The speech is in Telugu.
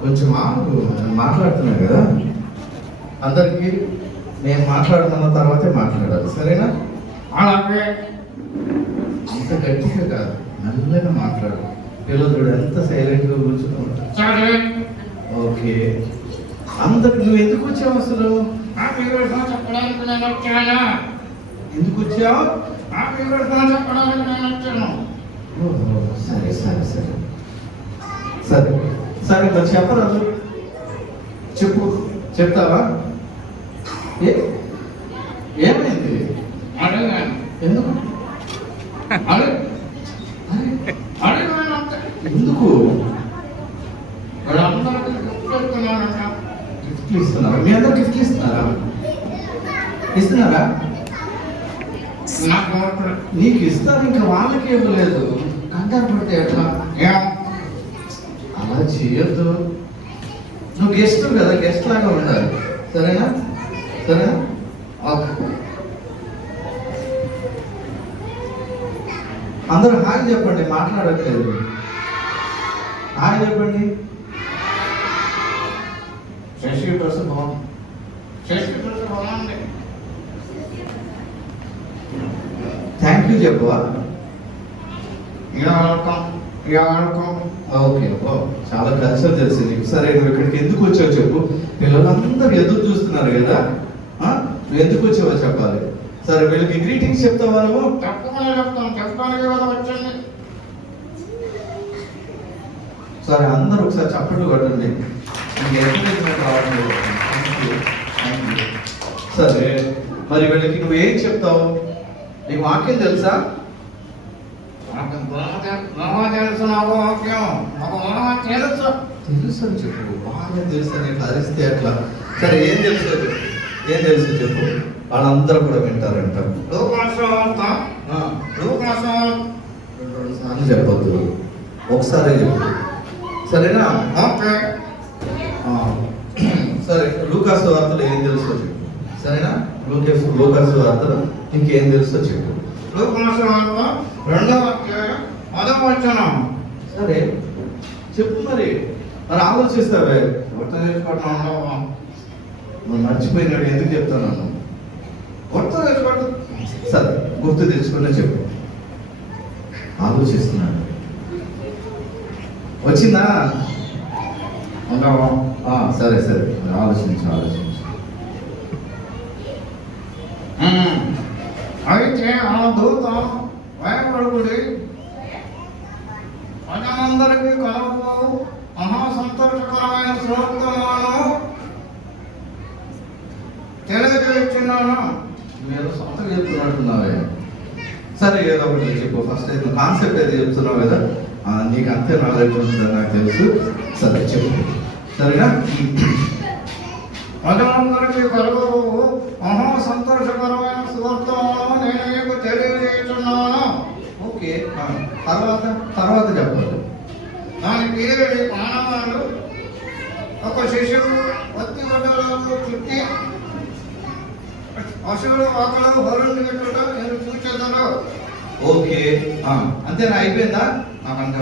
కొంచెం ఆగు, నేను మాట్లాడుతున్నాను కదా. అందరికీ నేను మాట్లాడుతున్న తర్వాతే మాట్లాడాలి, సరేనా? అలాగే అంత గట్టిగా కాదు, మెల్లగా మాట్లాడు. పిల్లలు ఎంత సైలెంట్గా కూర్చున్నాడు. సరే. ఓకే, అందరికి నువ్వు ఎందుకు వచ్చావు అసలు? హ్యాపీ బర్త్డే చెప్పడానికి నేను వచ్చాను. ఎందుకు వచ్చావు? హ్యాపీ బర్త్డే చెప్పడానికి నేను వచ్చాను. ఓహో, సరే సరే సరే సరే సరే, మరి చెప్పరాదు. చెప్పు, చెప్తావా? ఏమైంది? అడిగాను. ఎందుకు? అడిగాను అంతే. ఎందుకు? వాళ్ళందరికీ గిఫ్ట్ ఇస్తున్నానంట. గిఫ్ట్లు ఇస్తున్నారా? మీ అందరు గిఫ్ట్లు ఇస్తున్నారా? ఇస్తున్నారా? నాకు మాత్రం నీకు ఇస్తారు, ఇంకా వాళ్ళకి ఇవ్వలేదు. కంగారు పడితే ఎట్లా? ఏం అలా చేయొద్దు. నువ్వు గెస్ట్ కదా, గెస్ట్ లాగా ఉండాలి, సరేనా? సరేనా? ఓకే, అందరూ హాయ్ చెప్పండి, మాట్లాడట్లేదు. హాయ్ చెప్పండి. శశి డ్రెస్ బాగుంది. చేసి బాగుంది. థ్యాంక్ యూ చెప్పవా? ఓకే, ఓ చాలా కల్చర్ తెలిసి నీకు. సరే, నువ్వు ఇక్కడికి ఎందుకు వచ్చావు చెప్పు. పిల్లలందరూ ఎదురు చూస్తున్నారు కదా, నువ్వు ఎందుకు వచ్చావో చెప్పాలి. సరే, వీళ్ళకి గ్రీటింగ్స్ చెప్తావా నువ్వు? తప్పకుండా చెప్తాను, చెప్పడానికి కదా వచ్చింది. సరే, అందరూ ఒకసారి చప్పట్లు కొట్టండి. మీకు ఎంకరేజ్మెంట్ రావట్లేదు. Thank you. సరే, మరి వీళ్ళకి నువ్వు ఏం చెప్తావు? నీకు వాక్యం తెలుసా? నాకు తెలుసు, నాకు వాక్యం నాకు తెలుసు. తెలుసు అని చెప్పు. బాగా తెలుసు అని ఇట్లా అరిస్తే అట్లా. సరే, ఏం తెలుసు? ఏం తెలుసు చెప్పు. వాళ్ళందరూ కూడా వింటారంట. రెండు సార్లు చెప్పొద్దు, ఒకసారి చెప్పు, సరేనా? ఓకే. సరే, లూకాసు వార్తలు ఏం తెలుసో చెప్పు, సరేనా? లూకాసు వార్తలు ఇంకేం తెలుసో చెప్పు. రెండవ అధ్యాయం 10వ వచనం. సరే చెప్పు. మరి ఆలోచిస్తావే. గుర్తు తెచ్చుకుంటున్నాను. నువ్వు మర్చిపోయినాడు, ఎందుకు చెప్తాను? గుర్తు తెచ్చుకుంటు. సరే, గుర్తు తెచ్చుకునే చెప్పు. ఆలోచిస్తున్నాను. వచ్చిందా? సరే సరే, ఆలోచించు. అయితే ఆ దూత భయపడుకుడి, ప్రజలందరికీ కలవు మహా సంతోషకరమైన శ్లోకములను తెలియజేస్తున్నాను. మీరు సొంతంగా చెప్తున్నట్టున్నావే. సరే, ఏదో ఒకటి చెప్పు. ఫస్ట్ అయితే కాన్సెప్ట్ అయితే చెప్తున్నావు కదా, నీకు అంతే నాలెడ్జ్ ఉంటుందని నాకు తెలుసు. సరే చెప్పు, సరేనా? ప్రజలందరికీ కలుగు మహా సంతోషకరమైన సువార్తను నేను మీకు తెలియజేస్తున్నాను. ఓకే, తర్వాత చెప్పాలి. దానికి మానవాళ్ళు ఒక శిశువు పత్తి గడ్డలను చుట్టి పశువులు ఆకలి హోరుండి పెట్టుట నేను చూసేదను. ఓకే, అంతేనా? అయిపోయిందా? నాకంటే